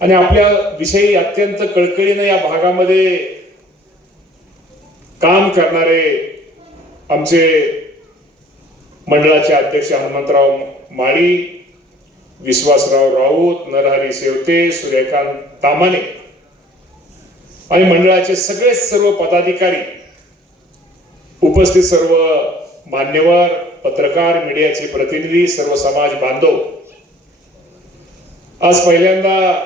आणि आपल्या विषयी अत्यंत कळकळीने या भागामध्ये काम करणारे आमचे मंडळाचे अध्यक्ष हनुमंतराव माळी, विश्वासराव राऊत, नरहरी शेवते, सूर्यकांत तामाणे आणि मंडळाचे सर्व पदाधिकारी, उपस्थित सर्व मान्यवर, पत्रकार, मीडियाचे प्रतिनिधी, सर्व समाज बांधव, आज पहिल्यांदा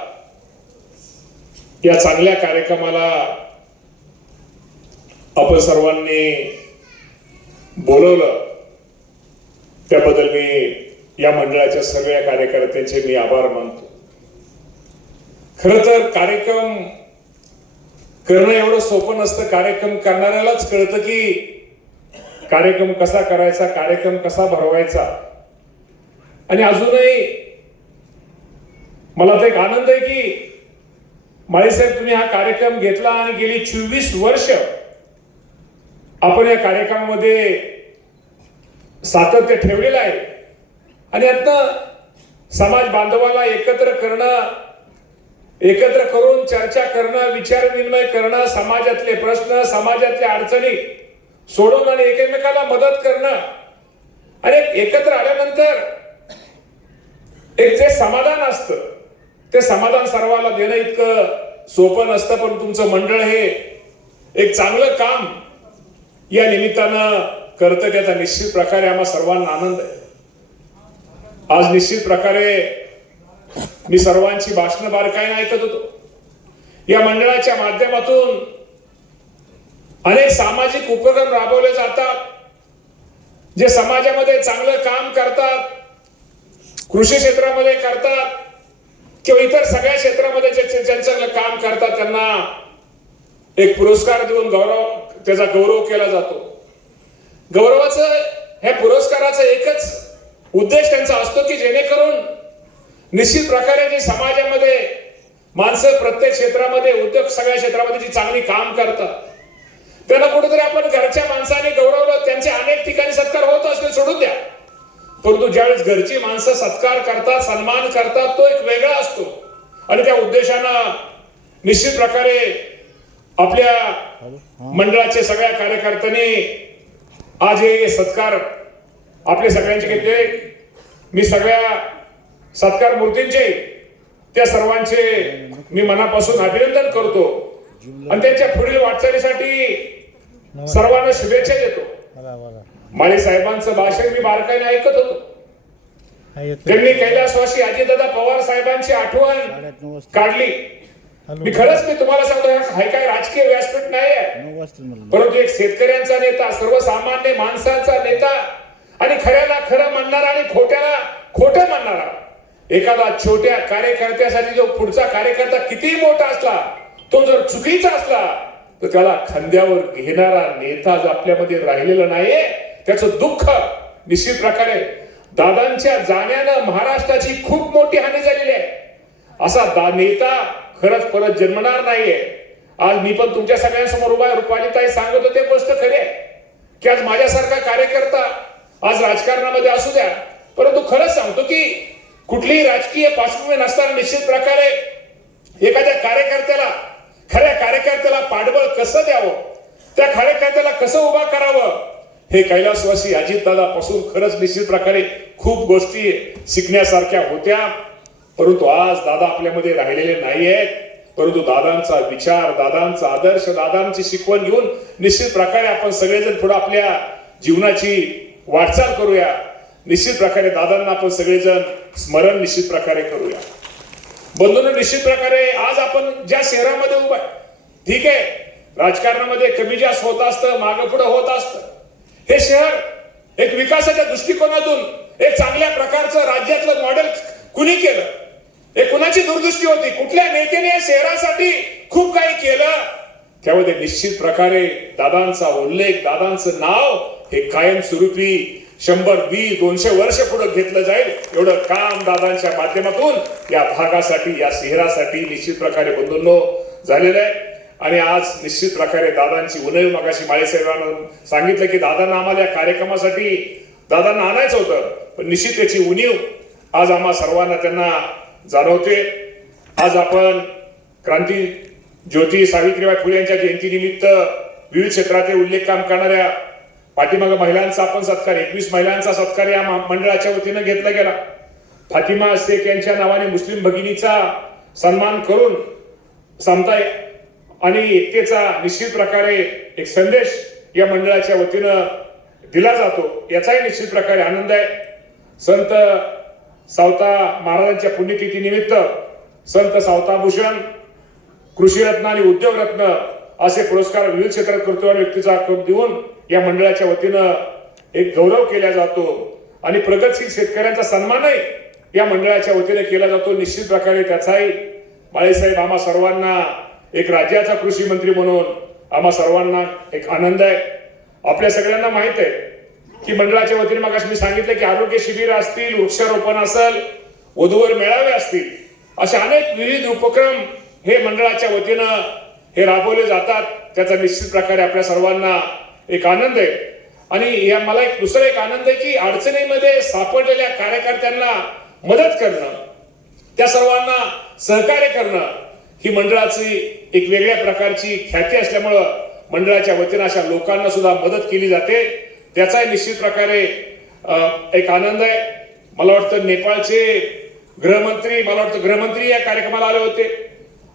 या चांगल्या कार्यक्रमाला आपण सर्वांनी बोलवलं त्याबद्दल मी या मंडळाच्या सगळ्या कार्यकर्त्यांचे मी आभार मानतो. खरं तर कार्यक्रम करणं एवढं सोपं नसतं. कार्यक्रम करणाऱ्यालाच कळतं की कार्यक्रम कसा करायचा, कार्यक्रम कसा भरवायचा. आणि अजूनही मला तर एक आनंद आहे की माळीसाहेब तुम्ही हा कार्यक्रम घेतला आणि गेली 24 वर्ष आपण या कार्यक्रमामध्ये सातत्य ठेवलेलं आहे. आणि आता समाज बांधवाला एकत्र करणं, एकत्र करून चर्चा करणं, विचार विनिमय करणं, समाजातले प्रश्न, समाजातल्या अडचणी सोडवणं आणि एकमेकाला मदत करणं आणि एकत्र आल्यानंतर एक जे समाधान असतं ते समाधान सर्वाला देणं इतकं सोपं नसतं. पण तुमचं मंडळ हे एक चांगलं काम या निमित्तानं करतं, त्याचा निश्चित प्रकारे आम्हा सर्वांना आनंद आहे. आज निश्चित प्रकारे मी सर्वांची भाषणं बारकाईने ऐकत होतो. या मंडळाच्या माध्यमातून अनेक सामाजिक उपक्रम राबवले जातात, जे समाजामध्ये चांगलं काम करतात, कृषी क्षेत्रामध्ये करतात किंवा इतर सगळ्या क्षेत्रामध्ये जे चांगलं काम करतात त्यांना एक पुरस्कार देऊन त्याचा गौरव केला जातो. गौरवाचं ह्या पुरस्काराचा एकच उद्देश त्यांचा असतो की जेणेकरून निश्चित प्रकारे जे समाजामध्ये माणसं प्रत्येक क्षेत्रामध्ये, उद्योग सगळ्या क्षेत्रामध्ये जी चांगली काम करतात त्यांना कुठेतरी आपण घरच्या माणसाने गौरवलं. त्यांचे अनेक ठिकाणी सत्कार होत असले सोडून द्या, परंतु ज्यावेळेस घरची माणसं सत्कार करतात, सन्मान करतात, तो एक वेगळा असतो. आणि त्या उद्देशानं निश्चित प्रकारे आपल्या मंडळाचे सगळ्या कार्यकर्त्यांनी आज हे सत्कार आपले सगळ्यांचे घेतले. मी सगळ्या सत्कार मूर्तींचे, त्या सर्वांचे मी मनापासून अभिनंदन करतो आणि त्यांच्या पुढील वाटचालीसाठी सर्वांना शुभेच्छा देतो. माळी साहेबांचं भाषण मी बारकाईने ऐकत होतो. त्यांनी कैलासवासी अजितदादा पवार साहेबांची आठवण काढली. मी तुम्हाला सांगतो, हा काय राजकीय व्यासपीठ नाही आहे, परंतु एक शेतकऱ्यांचा नेता, सर्वसामान्य माणसांचा नेता आणि खऱ्याला खरं म्हणणारा आणि खोट्याला खोटं म्हणणारा, एखादा छोट्या कार्यकर्त्यासाठी जो पुढचा कार्यकर्ता किती मोठा असला, तो जर चुकीचा असला तर त्याला खांद्यावर घेणारा नेता जो आपल्यामध्ये राहिलेला नाहीये, त्याचं दुःख निश्चित प्रकारे दादांच्या जाण्यानं महाराष्ट्राची खूप मोठी हानी झालेली आहे. असा नेता खरंच परत जन्मणार नाहीये. आज मी पण तुमच्या सगळ्यांसमोर उभा आहे. रुपालीताई सांगत होते, गोष्ट खरी आहे की आज माझ्यासारखा कार्यकर्ता आज राजकारणामध्ये असू द्या, परंतु खरंच सांगतो की कुठलीही राजकीय पार्श्वभूमी नसताना निश्चित प्रकारे एखाद्या कार्यकर्त्याला, खऱ्या कार्यकर्त्याला पाठबळ कसं द्यावं, त्या कार्यकर्त्याला कसं उभा करावं, हे कैलासवासी अजितदादापासून खरंच निश्चित प्रकारे खूप गोष्टी शिकण्यासारख्या होत्या. परंतु आज दादा आपल्यामध्ये राहिलेले नाही आहेत, परंतु दादांचा विचार, दादांचा आदर्श, दादांची शिकवण घेऊन निश्चित प्रकारे आपण सगळेजण पुढे आपल्या जीवनाची वाटचाल करूया. निश्चित प्रकारे दादांना आपण सगळेजण स्मरण निश्चित प्रकारे करूया. बंधूंनो, निश्चित प्रकारे आज आपण ज्या शहरामध्ये उभा आहे, ठीक आहे, राजकारणामध्ये कमी जास्त होत असतं, मागं पुढे होत असतं. हे शहर एक विकासाच्या दृष्टिकोनातून एक चांगल्या प्रकारचं राज्यातलं मॉडेल कुणी केलं, हे कुणाची दूरदृष्टी होती, कुठल्या नेत्याने या शहरासाठी खूप काही केलं, त्यामध्ये निश्चित प्रकारे दादांचा उल्लेख, दादांचं नाव हे कायमस्वरूपी 100, 20, 200 वर्ष पुढे घेतलं जाईल. एवढं काम दादांच्या माध्यमातून या भागासाठी, या शहरासाठी निश्चित प्रकारे बंधूंनो झालेलं आहे. आणि आज निश्चित प्रकारे दादांची उणीव, मगाशी माळीसाहेबांना सांगितलं की दादांना आम्हाला या कार्यक्रमासाठी दादांना आणायचं होतं, पण निश्चित त्याची उणीव आज आम्हा सर्वांना त्यांना जाणवते. आज आपण क्रांती ज्योती सावित्रीबाई फुले यांच्या जयंतीनिमित्त विविध क्षेत्रातील उल्लेख काम करणाऱ्या पाठीमागे महिलांचा आपण सत्कार 21 महिलांचा सत्कार या मंडळाच्या वतीनं घेतला गेला. फातिमा शेख यांच्या नावाने मुस्लिम भगिनीचा सन्मान करून समता आणि एकतेचा निश्चित प्रकारे एक संदेश या मंडळाच्या वतीनं दिला जातो, याचाही निश्चित प्रकारे आनंद आहे. संत सावता महाराजांच्या पुण्यतिथी निमित्त संत सावताभूषण, कृषीरत्न आणि उद्योगरत्न असे पुरस्कार विविध क्षेत्रात कर्तृत्ववान व्यक्तीचा देऊन या मंडळाच्या वतीनं एक गौरव केला जातो आणि प्रगतशील शेतकऱ्यांचा सन्मानही या मंडळाच्या वतीने केला जातो. निश्चित प्रकारे त्याचाही बाळासाहेब आम्हा सर्वांना एक राज्याचा कृषी मंत्री म्हणून आम्हा सर्वांना एक आनंद आहे. आपल्या सगळ्यांना माहित आहे की मंडळाच्या वतीने मगाशी मी सांगितलं की आरोग्य शिबिर असतील, वृक्षारोपण असेल, वधूवर मेळावे असतील, असे अनेक विविध उपक्रम हे मंडळाच्या वतीनं हे राबवले जातात. त्याचा निश्चित प्रकारे आपल्या सर्वांना एक आनंद आहे. आणि या मला एक दुसरा एक आनंद आहे की अडचणीमध्ये सापडलेल्या कार्यकर्त्यांना मदत करणं, त्या सर्वांना सहकार्य करणं ही मंडळाची एक वेगळ्या प्रकारची ख्याती असल्यामुळं मंडळाच्या वतीनं अशा लोकांना सुद्धा मदत केली जाते. त्याचाही निश्चित प्रकारे एक आनंद आहे. मला वाटतं नेपाळचे गृहमंत्री या कार्यक्रमाला आले होते,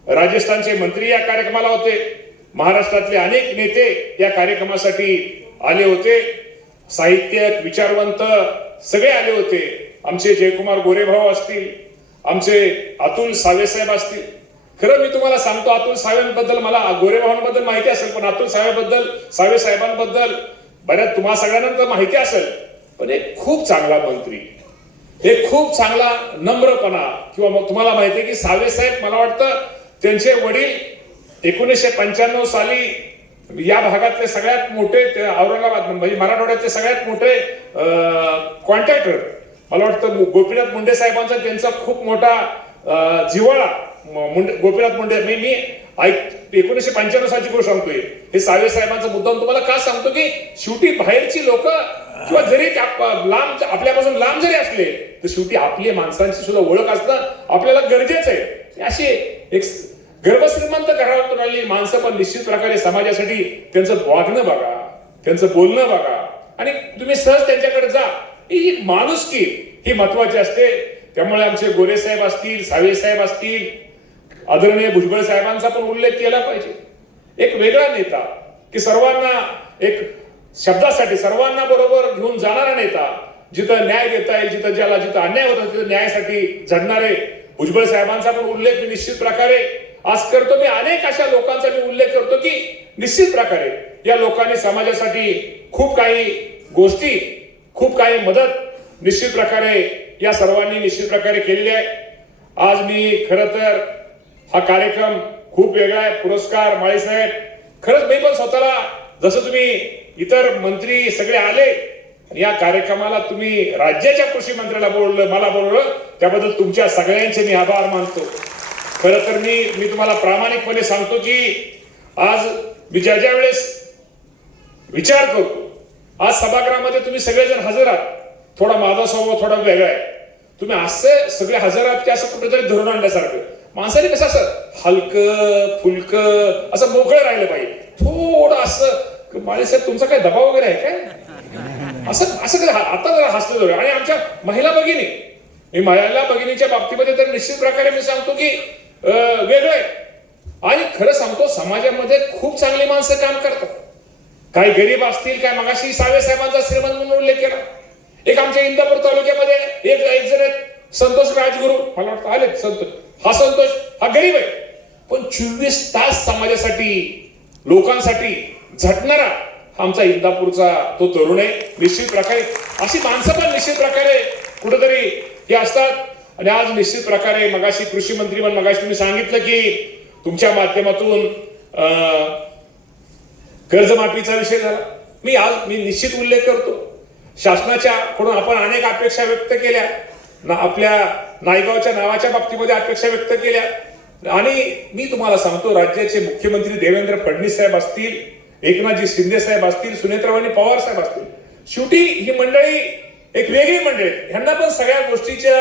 राजस्थानचे मंत्री या कार्यक्रमाला होते, महाराष्ट्रातले अनेक नेते या कार्यक्रमासाठी आले होते, साहित्यिक, विचारवंत सगळे आले होते. आमचे जयकुमार गोरेभाऊ असतील, आमचे अतुल सावेसाहेब असतील. खरं मी तुम्हाला सांगतो, अतुल साहेबांबद्दल मला गोरेभाऊंबद्दल माहिती असेल, पण अतुल सावे साहेबांबद्दल बऱ्याच तुम्हा सगळ्यांना माहिती असेल. पण एक खूप चांगला मंत्री, एक खूप चांगला नम्रपणा, किंवा मग तुम्हाला माहिती आहे की सावेसाहेब मला वाटतं त्यांचे वडील 1995 साली या भागातले सगळ्यात मोठे औरंगाबाद म्हणजे मराठवाड्यातले सगळ्यात मोठे कॉन्ट्रॅक्टर, मला वाटतं गोपीनाथ मुंडे साहेबांचा त्यांचा खूप मोठा जिव्हाळा. गोपीनाथ मुंडे मी 1995 सालची गोष्ट सांगतोय. हे सावे साहेबांचा मुद्दा तुम्हाला का सांगतो की शेवटी बाहेरची लोक किंवा जरी लांब आपल्यापासून लांब जरी असले तर शेवटी आपल्या माणसांची सुद्धा ओळख असणं आपल्याला गरजेचं आहे. अशी एक गर्भश्रीमंत घरातून आलेली माणसं पण निश्चित प्रकारे समाजासाठी त्यांचं वागणं बघा, त्यांचं बोलणं बघा आणि तुम्ही सहज त्यांच्याकडे जा. ही माणुसकी ही महत्वाची असते. त्यामुळे आमचे गोरे साहेब असतील, सावे साहेब असतील, आदरणीय भुजबळ साहेबांचा पण उल्लेख केला पाहिजे. एक वेगळा नेता की सर्वांना एक शब्दासाठी सर्वांना बरोबर घेऊन जाणारा नेता, जिथं न्याय देता येईल, जिथं अन्याय होता तिथं न्यायासाठी झडणारे भुजबळ साहेबांचा पण उल्लेख मी निश्चित प्रकारे आज करतो. मी अनेक अशा लोकांचा मी उल्लेख करतो की निश्चित प्रकारे या लोकांनी समाजासाठी खूप काही गोष्टी, खूप काही मदत निश्चित प्रकारे या सर्वांनी निश्चित प्रकारे केलेली आहे. आज मी खरं तर हा कार्यक्रम खूप वेगळा आहे. पुरस्कार माळीसाहेब, खरंच मी पण स्वतःला जसं तुम्ही इतर मंत्री सगळे आले या कार्यक्रमाला, तुम्ही राज्याच्या कृषी मंत्र्याला बोलवलं, मला बोलवलं, त्याबद्दल तुमच्या सगळ्यांचे मी आभार मानतो. खरं तर मी तुम्हाला प्रामाणिकपणे सांगतो की आज मी ज्या वेळेस विचार करतो, आज सभागृहामध्ये तुम्ही सगळेजण हजर आहात. थोडा माझा स्वभाव थोडा वेगळा आहे. तुम्ही असं सगळे हजर आहात की असं कुठेतरी धरून आणल्यासारखं. माणसाने कसं असं हलकं फुलकं असं मोकळं राहिलं पाहिजे. थोडं असं बाळासाहेब तुमचा काय दबाव वगैरे आहे काय, असं आता जरा हसलं जाऊ. आणि आमच्या महिला भगिनीच्या बाबतीमध्ये तर निश्चित प्रकारे मी सांगतो की वेगळं आहे. आणि खरं सांगतो समाजामध्ये खूप चांगली माणसं काम करतात. काही गरीब असतील, काय मगाशी सावे साहेबांचा श्रीमंत म्हणून उल्लेख केला. एक आमच्या इंदापूर तालुक्यामध्ये एक जण आहेत संतोष राजगुरू, मला वाटतं आले संतोष. हा संतोष हा गरीब आहे पण 24 तास समाजासाठी लोकांसाठी झटणारा आमचा इंदापूरचा तो तरुण आहे. निश्चित प्रकारे अशी माणसं पण निश्चित प्रकारे कुठेतरी हे असतात. आणि आज निश्चित प्रकारे मगाशी कृषी मंत्री पण मगाशी तुम्ही सांगितलं की तुमच्या माध्यमातून कर्जमाफीचा विषय झाला. मी निश्चित उल्लेख करतो, शासनाच्या कडून आपण अनेक अपेक्षा व्यक्त केल्या, आपल्या नायगावच्या नावाच्या बाबतीमध्ये अपेक्षा व्यक्त केल्या. आणि मी तुम्हाला सांगतो, राज्याचे मुख्यमंत्री देवेंद्र फडणवीस साहेब असतील, एकनाथजी शिंदे साहेब असतील, सुनेत्राबाई पवार साहेब असतील, शेवटी ही मंडळी एक वेगळी मंडळी, ह्यांना पण सगळ्या गोष्टीच्या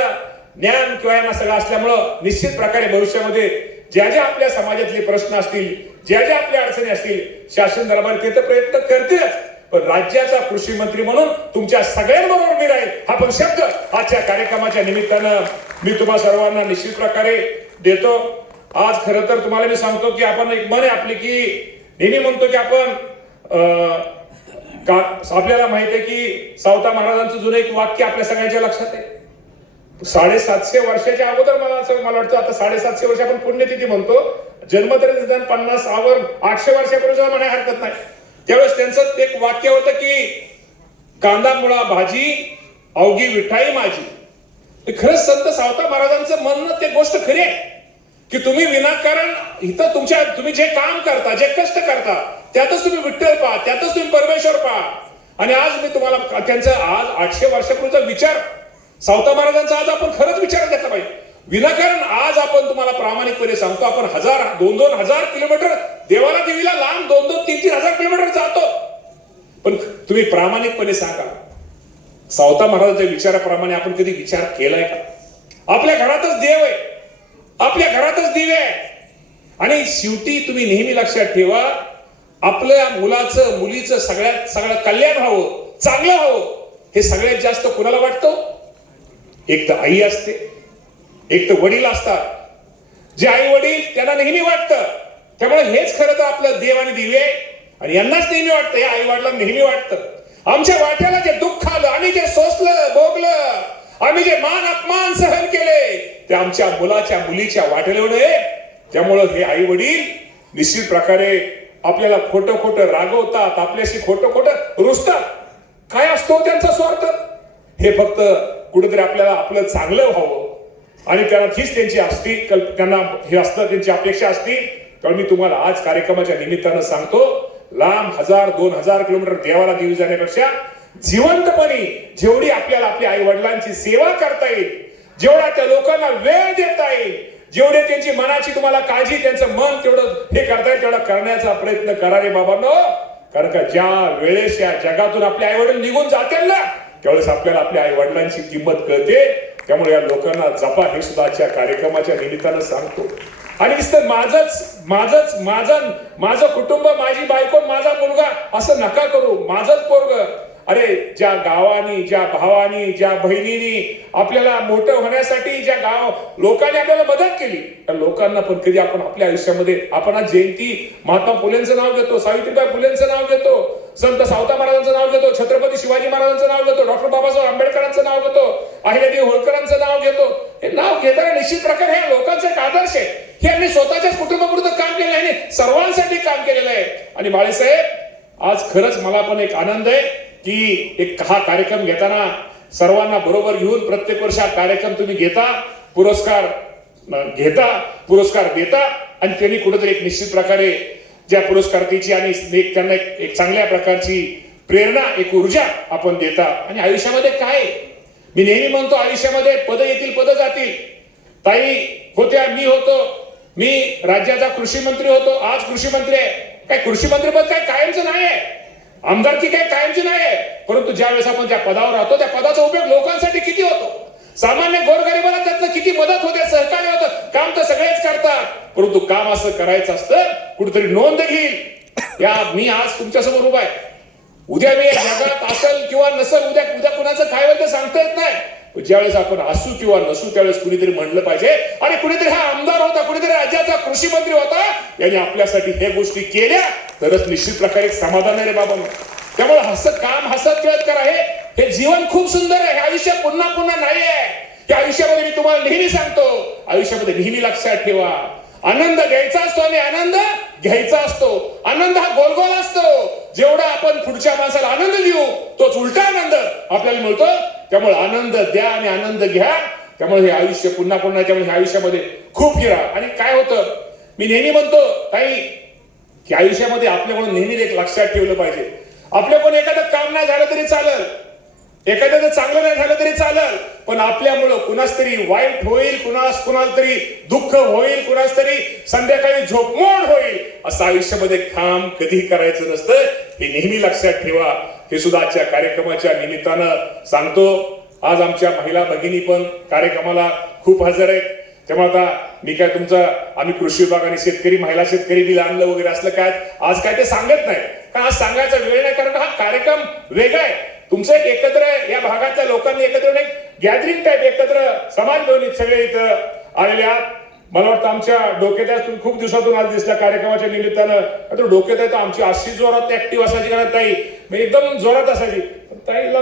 ज्ञान किंवा यांना सगळं असल्यामुळं निश्चित प्रकारे भविष्यामध्ये ज्या ज्या आपल्या समाजातले प्रश्न असतील, ज्या ज्या आपल्या अडचणी असतील, शासन दरबार ते तर प्रयत्न करतीलच, पण राज्याचा कृषी मंत्री म्हणून तुमच्या सगळ्यांबरोबर मी राहील हा पण शब्द आजच्या कार्यक्रमाच्या निमित्तानं मी तुम्हा सर्वांना निश्चित प्रकारे देतो. आज खरं तर तुम्हाला मी सांगतो की आपण एक म्हण आहे आपली की नेहमी म्हणतो की आपण आपल्याला माहित आहे की सावता महाराजांचं जुनं एक वाक्य आपल्या सगळ्यांच्या लक्षात आहे. 750 वर्षाच्या अगोदर मला वाटतं आता 750 वर्ष आपण पुण्यतिथी म्हणतो, जन्मतारीख निदान 50 आवर 800 वर्षापूर्वी म्हणायला हरकत नाही. त्यावेळेस त्यांचं एक वाक्य होतं की कांदा मुळा भाजी अवघी विठाई माझी. खरंच संत सावता महाराजांचं म्हणणं ते गोष्ट खरी आहे की तुम्ही विनाकारण इथं तुम्ही जे काम करता, जे कष्ट करता, त्यातच तुम्ही विठ्ठल पहा, त्यातच तुम्ही परमेश्वर पहा. आणि आज मी तुम्हाला त्यांचा आज 800 वर्षापूर्वीचा विचार सावता महाराजांचा आज आपण खरंच विचार घेतला पाहिजे. विनाकारण आज आपण तुम्हाला प्रामाणिकपणे सांगतो आपण 2,000 किलोमीटर देवाला देवीला लांब 2,000-3,000 हजार किलोमीटर जातो. पण तुम्ही प्रामाणिकपणे सांगा सावता महाराजांच्या विचाराप्रमाणे आपण कधी विचार केलाय का? आपल्या घरातच देव आहे, आपल्या घरातच दिवे आहे. आणि शेवटी तुम्ही नेहमी लक्षात ठेवा आपल्या मुलाचं मुलीचं सगळं कल्याण व्हावं, चांगलं व्हावं हे सगळ्यात जास्त कुणाला वाटतं? एक तर आई असते, एक तर वडील असतात. जे आई वडील त्यांना नेहमी वाटतं. त्यामुळे हेच खरं तर आपलं देव आणि दिवे आणि यांनाच नेहमी वाटतं, या आई वडिलांना नेहमी वाटतं आमच्या वाट्याला जे दुःख आलं, आम्ही जे सोसलं भोगलं, आम्ही जे मान अपमान सहन केले ते आमच्या मुलाच्या मुलीच्या वाट्याला नये. त्यामुळं हे आई वडील निश्चित प्रकारे आपल्याला खोटं खोटं रागवतात, आपल्याशी खोटं खोटं रुसतात. काय असतो त्यांचा स्वार्थ? हे फक्त कुठेतरी आपल्याला आपलं चांगलं व्हावं आणि त्यांना हीच त्यांची असती, त्यांना हे असतं, त्यांची अपेक्षा असती. तर मी तुम्हाला आज कार्यक्रमाच्या निमित्तानं सांगतो लांब 1,000-2,000 किलोमीटर देवाला देवी जाण्यापेक्षा जिवंतपणे जेवढी आपल्याला आपल्या आई वडिलांची सेवा करता येईल, जेवढा त्या लोकांना वेळ देता येईल, जेवढे त्यांची मनाची तुम्हाला काळजी, त्यांचं मन तेवढं हे करता येईल तेवढा करण्याचा प्रयत्न करा रे बाबांनो. कारण का ज्या वेळेस या जगातून आपले आई वडील निघून जातील ना त्यावेळेस आपल्याला आपल्या आई वडिलांची किंमत कळते. त्यामुळे या लोकांना जपा हे सुद्धा आजच्या कार्यक्रमाच्या निमित्तानं सांगतो. आणि नुसतं माझं कुटुंब, माझी बायको, माझा मुलगा असं नका करू. माझंच पोरग, अरे ज्या गावानी, ज्या भावानी, ज्या बहिणीनी आपल्याला मोठं होण्यासाठी ज्या लोकांनी आपल्याला मदत केली त्या लोकांना पण कधी आपण आपल्या आयुष्यामध्ये आपण आज जयंती महात्मा फुलेंचं नाव घेतो, सावित्रीबाई फुलेंचं नाव घेतो, संत सावता महाराजांचं नाव घेतो, छत्रपती शिवाजी महाराजांचं नाव घेतो, डॉक्टर बाबासाहेब आंबेडकरांचं नाव घेतो, अहिल्यादेवी होळकरांचं नाव घेतो. हे नाव घेताना निश्चित प्रकारे ह्या लोकांचा एक आदर्श आहे. हे यांनी स्वतःच्याच कुटुंबापुरतं काम केलं आहे, सर्वांसाठी काम केलेलं आहे. आणि बाळासाहेब आज खरंच मला पण एक आनंद आहे की एक हा कार्यक्रम घेताना सर्वांना बरोबर घेऊन प्रत्येक वर्ष हा कार्यक्रम तुम्ही घेता, पुरस्कार देता आणि त्यांनी कुठेतरी एक निश्चित प्रकारे ज्या पुरस्काराची आणि त्यांना एक चांगल्या प्रकारची प्रेरणा, एक ऊर्जा आपण देता. आणि आयुष्यामध्ये काय मी नेहमी म्हणतो आयुष्यामध्ये पद येतील, पद जातील. ताई होत्या, मी होतो, मी राज्याचा कृषी मंत्री होतो, आज कृषी मंत्री आहे. काय कृषी मंत्री पद काय कायमचं नाही आहे, आमदारकी काय कायमची नाही आहे. परंतु ज्या वेळेस आपण त्या पदावर राहतो त्या पदाचा उपयोग लोकांसाठी किती होतो, सामान्य गोरगरिबाला त्यातनं किती मदत होते, सहकार्य होतं. काम तर सगळेच करतात परंतु काम असं करायचं असतं कुठेतरी नोंद घेईल. मी आज तुमच्यासमोर उभा आहे, उद्या मी जगात असेल किंवा नसेल, उद्या कुणाचं काय होईल ते सांगता येत नाही. ज्यावेळेस आपण असू किंवा नसू त्यावेळेस कुणीतरी म्हणलं पाहिजे आणि कुणीतरी हा आमदार होता, कुणीतरी राज्याचा कृषी मंत्री होता, यांनी आपल्यासाठी हे गोष्टी केल्या तरच निश्चित प्रकारे समाधान आहे रे बाबा. त्यामुळे हसत खेळत करा. हे जीवन खूप सुंदर आहे. हे आयुष्य पुन्हा पुन्हा नाही आहे. या आयुष्यामध्ये मी तुम्हाला नेहमी सांगतो, आयुष्यामध्ये नेहमी लक्षात ठेवा आनंद द्यायचा असतो आणि आनंद घ्यायचा असतो. आनंद हा गोल असतो. जेवढा आपण पुढच्या माणसाला आनंद देऊ तोच उलटा आनंद आपल्याला मिळतो. त्यामुळे आनंद द्या आणि आनंद घ्या. त्यामुळे हे आयुष्य पुन्हा पुन्हा, त्यामुळे ह्या आयुष्यामध्ये खूप फिरा. आणि काय होतं मी नेहमी म्हणतो ताई की आयुष्यामध्ये आपल्याकडून नेहमी एक लक्षात ठेवलं पाहिजे, आपल्याकडून एखादं काम नाही झालं तरी चालेल, एखाद्याचं चांगलं नाही झालं तरी चालेल, पण आपल्यामुळं कुणाच तरी वाईट होईल, कुणाला तरी दुःख होईल, कुणाच तरी संध्याकाळी झोपमोड होईल, असं आयुष्यामध्ये काम कधी करायचं नसतं. हे नेहमी लक्षात ठेवा. हे सुद्धा आजच्या कार्यक्रमाच्या निमित्तानं सांगतो. आज आमच्या महिला भगिनी पण कार्यक्रमाला खूप हजर आहेत. त्यामुळे आता मी काय तुमचा आम्ही कृषी विभाग आणि शेतकरी महिला शेतकरी बिल आणलं वगैरे असलं काय आज काय ते सांगत नाही, कारण आज सांगायचा वेळ नाही, कारण हा कार्यक्रम वेगळा आहे. तुमचं एक एकत्र या भागातल्या लोकांनी एकत्र एक गॅदरिंग टाईप एकत्र समाज घेऊन सगळे इथं आलेले आहात. मला वाटतं आमच्या डोक्यात आहे, तुम्ही खूप दिवसातून आज दिसल्या कार्यक्रमाच्या निमित्तानं. तर डोक्यात आहे तर आमची अशी जोरात ऍक्टिव्ह असायची कारण ताई एकदम जोरात असायची. ताईला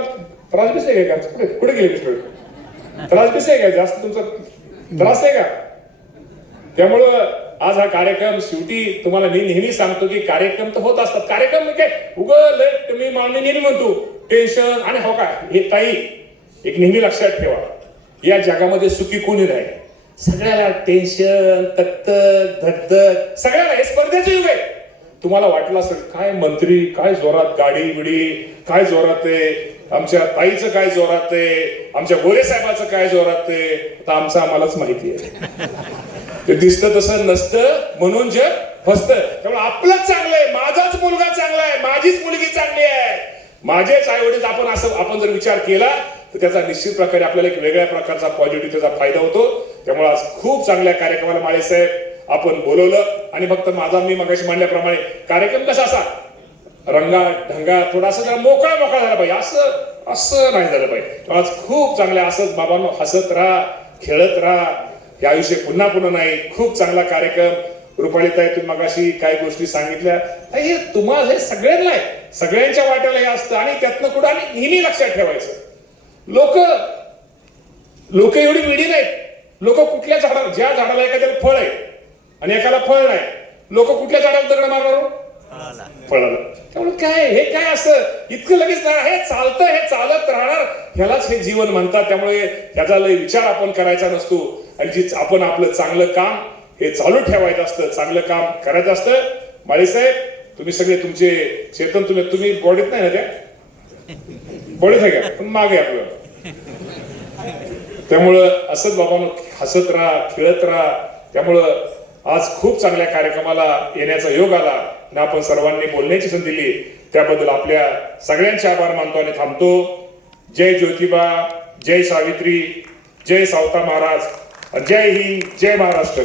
त्रास बिस आहे का? कुठे गेले? त्रास बिस आहे का? जास्त तुमचा त्रास आहे का? त्यामुळं आज हा कार्यक्रम शेवटी तुम्हाला मी नेहमी सांगतो की कार्यक्रम तर होत असतात. कार्यक्रम काय उगल तुम्ही मानवी नेहमी म्हणतो टेन्शन आणि हो काय हे ताई एक नेहमी लक्षात ठेवा, या जगामध्ये सुखी कोणी नाही. सगळ्याला टेन्शन तकतक धगधग सगळ्याला हे स्पर्धेचं युग आहे. तुम्हाला वाटलं असेल काय मंत्री काय जोरात गाडी बिडी काय जोरात आहे, आमच्या ताईचं काय जोरात आहे, आमच्या गोरे साहेबाचं काय जोरात आहे, तर आमचं आम्हालाच माहिती आहे. ते दिसतं तसं नसतं म्हणून जग फसतं. त्यामुळे आपलंच चांगलं आहे, माझाच मुलगा चांगला आहे, माझीच मुलगी चांगली आहे, माझेच आई वडील आपण जर विचार केला तर त्याचा निश्चित प्रकारे आपल्याला एक वेगळ्या प्रकारचा पॉझिटिव्ह त्याचा फायदा होतो. त्यामुळे आज खूप चांगल्या कार्यक्रमाला माळे साहेब आपण बोलवलं. आणि फक्त माझा मी मगाशी मांडल्याप्रमाणे कार्यक्रम कसा असा रंगा ढंगा थोडासा जरा मोकळा झाला पाहिजे, असं नाही झालं पाहिजे. आज खूप चांगल्या असंच बाबांनो हसत राहा खेळत राहा, हे आयुष्य पुन्हा नाही. खूप चांगला कार्यक्रम. रुपालीताई तुम्ही मगाशी काही गोष्टी सांगितल्या, हे तुम्हाला हे सगळ्यांना आहे, सगळ्यांच्या वाट्याला हे असतं आणि त्यातनं कुठं आणि नेहमी लक्षात ठेवायचं लोक एवढी वेडी नाहीत. लोक कुठल्या झाडाला ज्या झाडाला एखाद्याला फळ आहे आणि एकाला फळ नाही, लोक कुठल्या झाडाला दगड मारणार? फळाला. त्यामुळे काय हे काय असं इतकं लगेच नाही, हे चालतं हे चालत राहणार, ह्यालाच हे जीवन म्हणतात. त्यामुळे ह्याचा लय विचार आपण करायचा नसतो आणि जी आपण आपलं चांगलं काम हे चालू ठेवायचं असतं, चांगलं काम करायचं असतं. माळीसाहेब तुम्ही सगळे तुमचे चेतन तुम्ही बॉडीत नाही ना, त्या बॉडीत आहे का? पण मागे आपलं. त्यामुळं असंच बाबांनो हसत राहा खेळत राहा. त्यामुळं आज खूप चांगल्या कार्यक्रमाला येण्याचा योग आला आणि आपण सर्वांनी बोलण्याची संधी दिली, त्याबद्दल आपल्या सगळ्यांचे आभार मानतो आणि थांबतो. जय ज्योतिबा, जय सावित्री, जय सावता महाराज, जय हिंद, जय महाराष्ट्र.